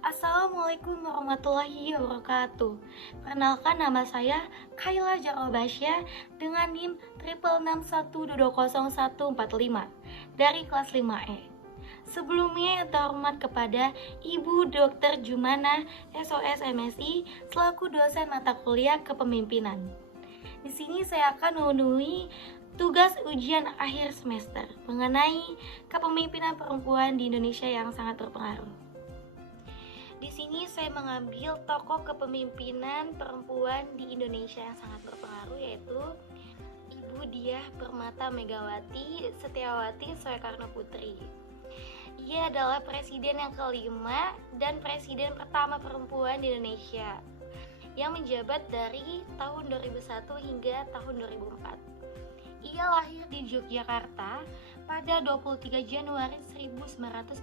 Assalamualaikum warahmatullahi wabarakatuh. Perkenalkan, nama saya Kaila Jarobasya dengan NIM 666120145 dari kelas 5E. Sebelumnya yang terhormat kepada Ibu Dr. Jumana SOS MSI selaku dosen mata kuliah kepemimpinan. Di sini saya akan memenuhi tugas ujian akhir semester mengenai kepemimpinan perempuan di Indonesia yang sangat berpengaruh. Di sini saya mengambil tokoh kepemimpinan perempuan di Indonesia yang sangat berpengaruh, yaitu Ibu Diah Permata Megawati Setiawati Soekarno Putri. Ia adalah presiden yang kelima dan presiden pertama perempuan di Indonesia yang menjabat dari tahun 2001 hingga tahun 2004. Ia lahir di Yogyakarta pada 23 Januari 1947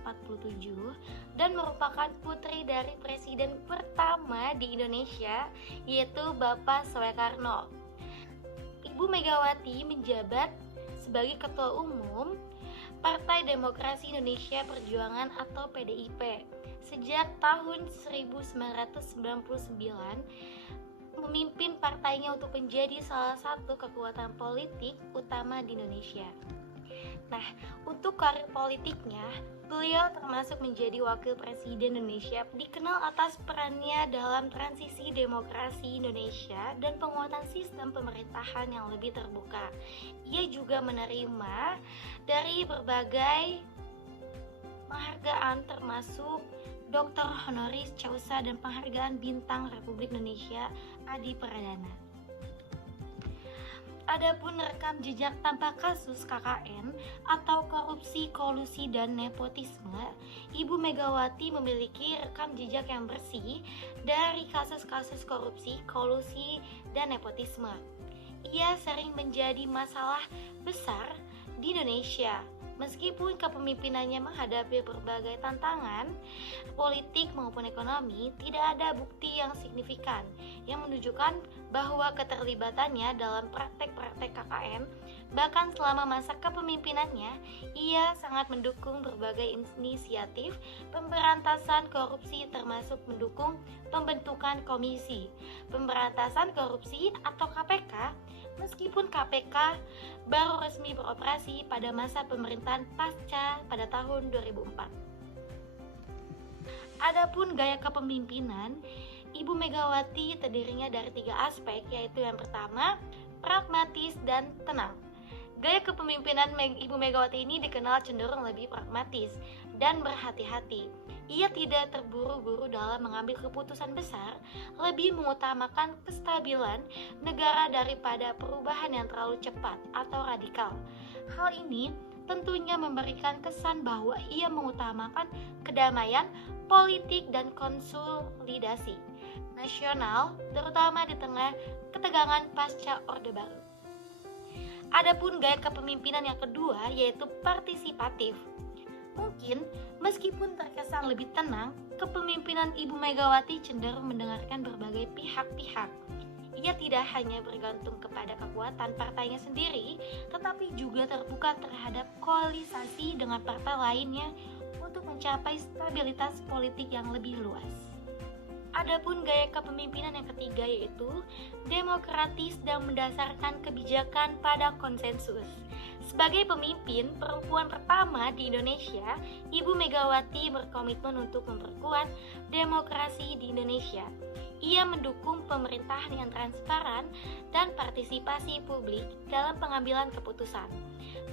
dan merupakan putri dari presiden pertama di Indonesia, yaitu Bapak Soekarno. Ibu Megawati menjabat sebagai Ketua Umum Partai Demokrasi Indonesia Perjuangan atau PDIP sejak tahun 1999, memimpin partainya untuk menjadi salah satu kekuatan politik utama di Indonesia. Nah, untuk karir politiknya, beliau termasuk menjadi wakil presiden Indonesia, dikenal atas perannya dalam transisi demokrasi Indonesia dan penguatan sistem pemerintahan yang lebih terbuka. Ia juga menerima dari berbagai penghargaan termasuk Dr. Honoris Causa dan penghargaan Bintang Republik Indonesia Adi Pradana. Adapun rekam jejak tanpa kasus KKN atau korupsi, kolusi, dan nepotisme, Ibu Megawati memiliki rekam jejak yang bersih dari kasus-kasus korupsi, kolusi, dan nepotisme. Ia sering menjadi masalah besar di Indonesia. Meskipun kepemimpinannya menghadapi berbagai tantangan politik maupun ekonomi, tidak ada bukti yang signifikan yang menunjukkan bahwa keterlibatannya dalam praktek-praktek KKN. Bahkan selama masa kepemimpinannya, ia sangat mendukung berbagai inisiatif pemberantasan korupsi, termasuk mendukung pembentukan Komisi Pemberantasan Korupsi atau KPK. Meskipun KPK baru resmi beroperasi pada masa pemerintahan pasca pada tahun 2004. Adapun gaya kepemimpinan Ibu Megawati terdirinya dari 3 aspek, yaitu yang pertama, pragmatis dan tenang. Gaya kepemimpinan Ibu Megawati ini dikenal cenderung lebih pragmatis dan berhati-hati. Ia tidak terburu-buru dalam mengambil keputusan besar, lebih mengutamakan kestabilan negara daripada perubahan yang terlalu cepat atau radikal. Hal ini tentunya memberikan kesan bahwa ia mengutamakan kedamaian politik dan konsolidasi nasional, terutama di tengah ketegangan pasca Orde Baru. Adapun gaya kepemimpinan yang kedua, yaitu partisipatif. Mungkin meskipun terkesan lebih tenang, kepemimpinan Ibu Megawati cenderung mendengarkan berbagai pihak-pihak. Ia tidak hanya bergantung kepada kekuatan partainya sendiri, tetapi juga terbuka terhadap koalisasi dengan partai lainnya untuk mencapai stabilitas politik yang lebih luas. Adapun gaya kepemimpinan yang ketiga, yaitu demokratis dan mendasarkan kebijakan pada konsensus. Sebagai pemimpin perempuan pertama di Indonesia, Ibu Megawati berkomitmen untuk memperkuat demokrasi di Indonesia. Ia mendukung pemerintahan yang transparan dan partisipasi publik dalam pengambilan keputusan.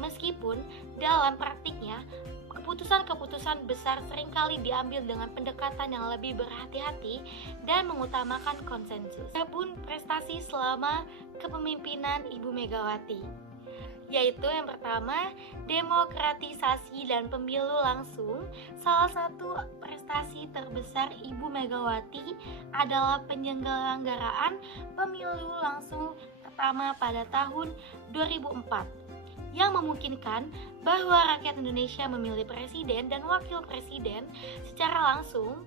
Meskipun dalam praktiknya, keputusan-keputusan besar seringkali diambil dengan pendekatan yang lebih berhati-hati dan mengutamakan konsensus. Adapun prestasi selama kepemimpinan Ibu Megawati, yaitu yang pertama, demokratisasi dan pemilu langsung. Salah satu prestasi terbesar Ibu Megawati adalah penyelenggaraan pemilu langsung pertama pada tahun 2004 yang memungkinkan bahwa rakyat Indonesia memilih presiden dan wakil presiden secara langsung.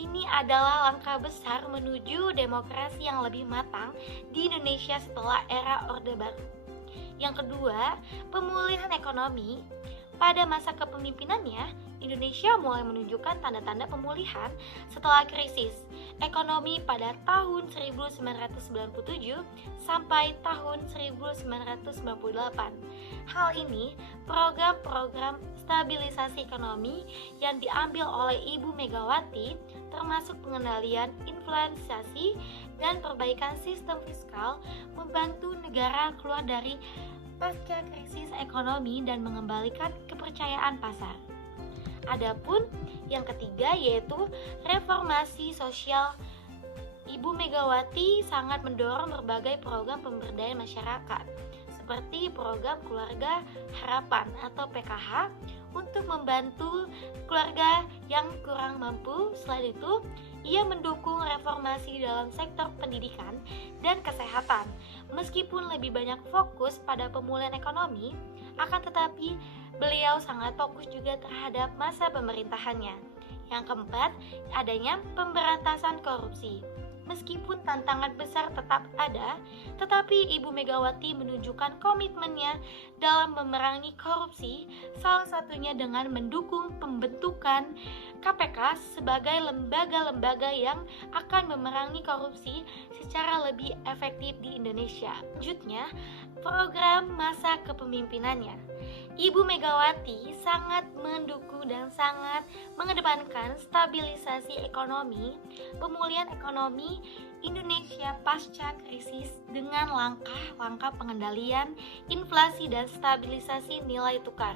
Ini adalah langkah besar menuju demokrasi yang lebih matang di Indonesia setelah era Orde Baru. Yang kedua, pemulihan ekonomi. Pada masa kepemimpinannya, Indonesia mulai menunjukkan tanda-tanda pemulihan setelah krisis ekonomi pada tahun 1997 sampai tahun 1998. Hal ini program-program stabilisasi ekonomi yang diambil oleh Ibu Megawati termasuk pengendalian inflasi dan perbaikan sistem fiskal membantu negara keluar dari pasca krisis ekonomi dan mengembalikan kepercayaan pasar. Adapun yang ketiga yaitu reformasi sosial. Ibu Megawati sangat mendorong berbagai program pemberdayaan masyarakat seperti program Keluarga Harapan atau PKH untuk membantu keluarga yang kurang mampu. Selain itu, ia mendukung reformasi dalam sektor pendidikan dan kesehatan. Meskipun lebih banyak fokus pada pemulihan ekonomi, akan tetapi beliau sangat fokus juga terhadap masa pemerintahannya. Yang keempat, adanya pemberantasan korupsi. Meskipun tantangan besar tetap ada, tetapi Ibu Megawati menunjukkan komitmennya dalam memerangi korupsi, salah satunya dengan mendukung pembentukan KPK sebagai lembaga-lembaga yang akan memerangi korupsi secara lebih efektif di Indonesia. Selanjutnya, program masa kepemimpinannya. Ibu Megawati sangat mendukung dan sangat mengedepankan stabilisasi ekonomi, pemulihan ekonomi Indonesia pasca krisis dengan langkah-langkah pengendalian inflasi dan stabilisasi nilai tukar,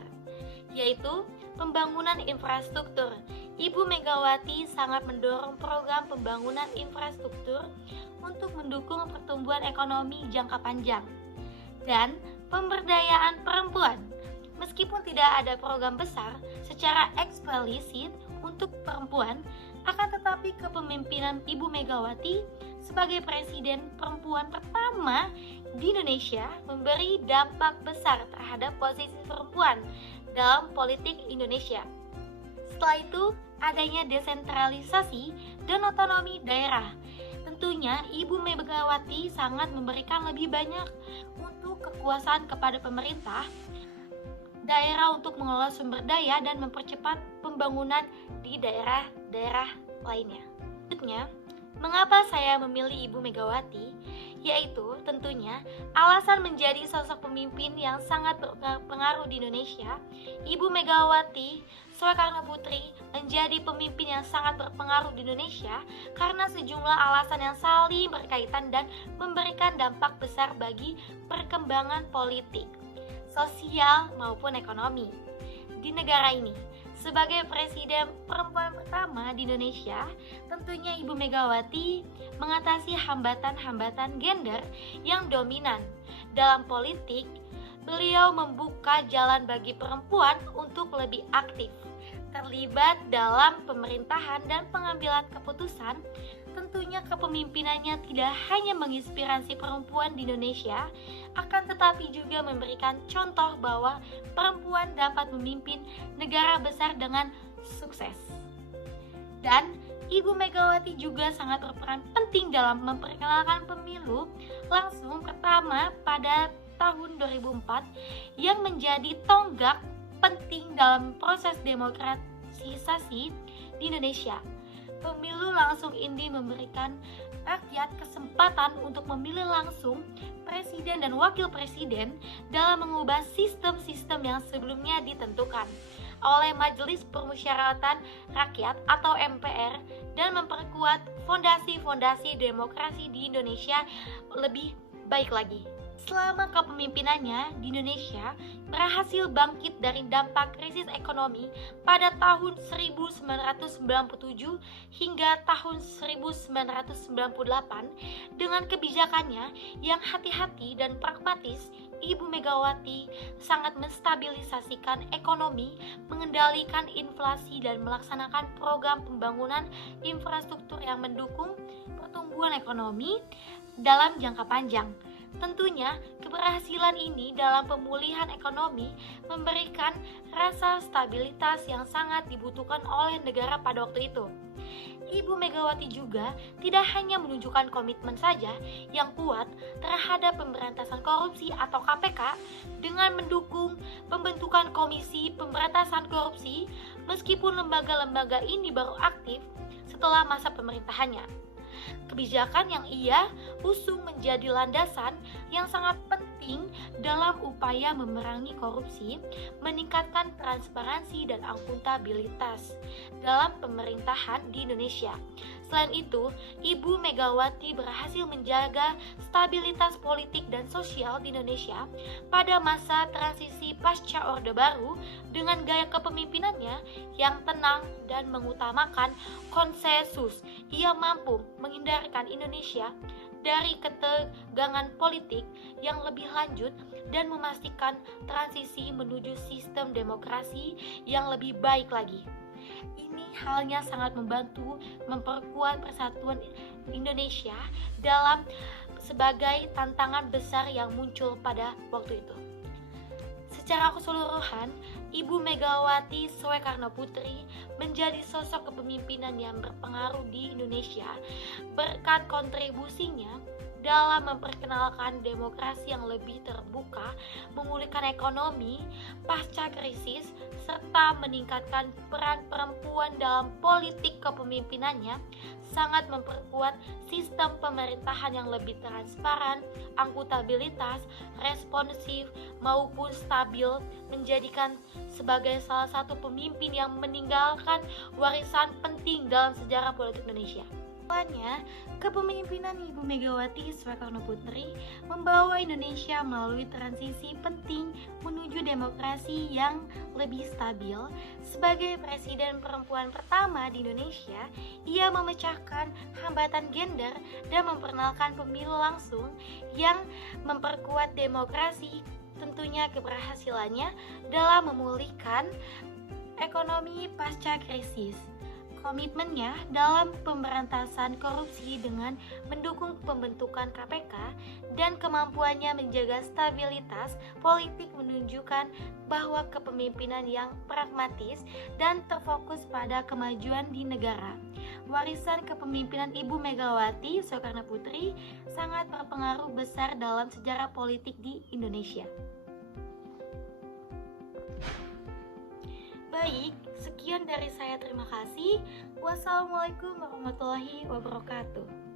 yaitu pembangunan infrastruktur. Ibu Megawati sangat mendorong program pembangunan infrastruktur untuk mendukung pertumbuhan ekonomi jangka panjang dan pemberdayaan perempuan. Meskipun tidak ada program besar secara eksplisit untuk perempuan, akan tetapi kepemimpinan Ibu Megawati sebagai presiden perempuan pertama di Indonesia memberi dampak besar terhadap posisi perempuan dalam politik Indonesia. Setelah itu, adanya desentralisasi dan otonomi daerah. Tentunya Ibu Megawati sangat memberikan lebih banyak untuk kekuasaan kepada pemerintah daerah untuk mengelola sumber daya dan mempercepat pembangunan di daerah-daerah lainnya. Selanjutnya, mengapa saya memilih Ibu Megawati? Yaitu tentunya alasan menjadi sosok pemimpin yang sangat berpengaruh di Indonesia. Ibu Megawati Soekarno Putri menjadi pemimpin yang sangat berpengaruh di Indonesia karena sejumlah alasan yang saling berkaitan dan memberikan dampak besar bagi perkembangan politik, sosial maupun ekonomi di negara ini. Sebagai presiden perempuan pertama di Indonesia, tentunya Ibu Megawati mengatasi hambatan-hambatan gender yang dominan dalam politik. Beliau membuka jalan bagi perempuan untuk lebih aktif terlibat dalam pemerintahan dan pengambilan keputusan. Tentunya kepemimpinannya tidak hanya menginspirasi perempuan di Indonesia, akan tetapi juga memberikan contoh bahwa perempuan dapat memimpin negara besar dengan sukses. Dan Ibu Megawati juga sangat berperan penting dalam memperkenalkan pemilu langsung pertama pada tahun 2004 yang menjadi tonggak penting dalam proses demokratisasi di Indonesia. Pemilu langsung ini memberikan rakyat kesempatan untuk memilih langsung presiden dan wakil presiden dalam mengubah sistem-sistem yang sebelumnya ditentukan oleh Majelis Permusyawaratan Rakyat atau MPR dan memperkuat fondasi-fondasi demokrasi di Indonesia lebih baik lagi. Selama kepemimpinannya di Indonesia berhasil bangkit dari dampak krisis ekonomi pada tahun 1997 hingga tahun 1998 dengan kebijakannya yang hati-hati dan pragmatis. Ibu Megawati sangat menstabilisasikan ekonomi, mengendalikan inflasi dan melaksanakan program pembangunan infrastruktur yang mendukung pertumbuhan ekonomi dalam jangka panjang. Tentunya, keberhasilan ini dalam pemulihan ekonomi memberikan rasa stabilitas yang sangat dibutuhkan oleh negara pada waktu itu. Ibu Megawati juga tidak hanya menunjukkan komitmen saja yang kuat terhadap pemberantasan korupsi atau KPK dengan mendukung pembentukan Komisi Pemberantasan Korupsi meskipun lembaga-lembaga ini baru aktif setelah masa pemerintahannya. Kebijakan yang ia usung menjadi landasan yang sangat penting dalam upaya memerangi korupsi, meningkatkan transparansi dan akuntabilitas dalam pemerintahan di Indonesia. Selain itu, Ibu Megawati berhasil menjaga stabilitas politik dan sosial di Indonesia pada masa transisi pasca Orde Baru dengan gaya kepemimpinannya yang tenang dan mengutamakan konsensus. Ia mampu menghindarkan Indonesia dari ketegangan politik yang lebih lanjut dan memastikan transisi menuju sistem demokrasi yang lebih baik lagi. Ini halnya sangat membantu memperkuat persatuan Indonesia dalam sebagai tantangan besar yang muncul pada waktu itu. Secara keseluruhan, Ibu Megawati Soekarnoputri menjadi sosok kepemimpinan yang berpengaruh di Indonesia berkat kontribusinya dalam memperkenalkan demokrasi yang lebih terbuka, memulihkan ekonomi pasca krisis, serta meningkatkan peran perempuan dalam politik kepemimpinannya, sangat memperkuat sistem pemerintahan yang lebih transparan, akuntabilitas, responsif, maupun stabil, menjadikan sebagai salah satu pemimpin yang meninggalkan warisan penting dalam sejarah politik Indonesia. Kepemimpinan Ibu Megawati Soekarnoputri membawa Indonesia melalui transisi penting menuju demokrasi yang lebih stabil. Sebagai presiden perempuan pertama di Indonesia, ia memecahkan hambatan gender dan memperkenalkan pemilu langsung yang memperkuat demokrasi. Tentunya keberhasilannya dalam memulihkan ekonomi pasca krisis. Komitmennya dalam pemberantasan korupsi dengan mendukung pembentukan KPK dan kemampuannya menjaga stabilitas politik menunjukkan bahwa kepemimpinan yang pragmatis dan terfokus pada kemajuan di negara. Warisan kepemimpinan Ibu Megawati Soekarnoputri sangat berpengaruh besar dalam sejarah politik di Indonesia. Baik, sekian dari saya. Terima kasih. Wassalamualaikum warahmatullahi wabarakatuh.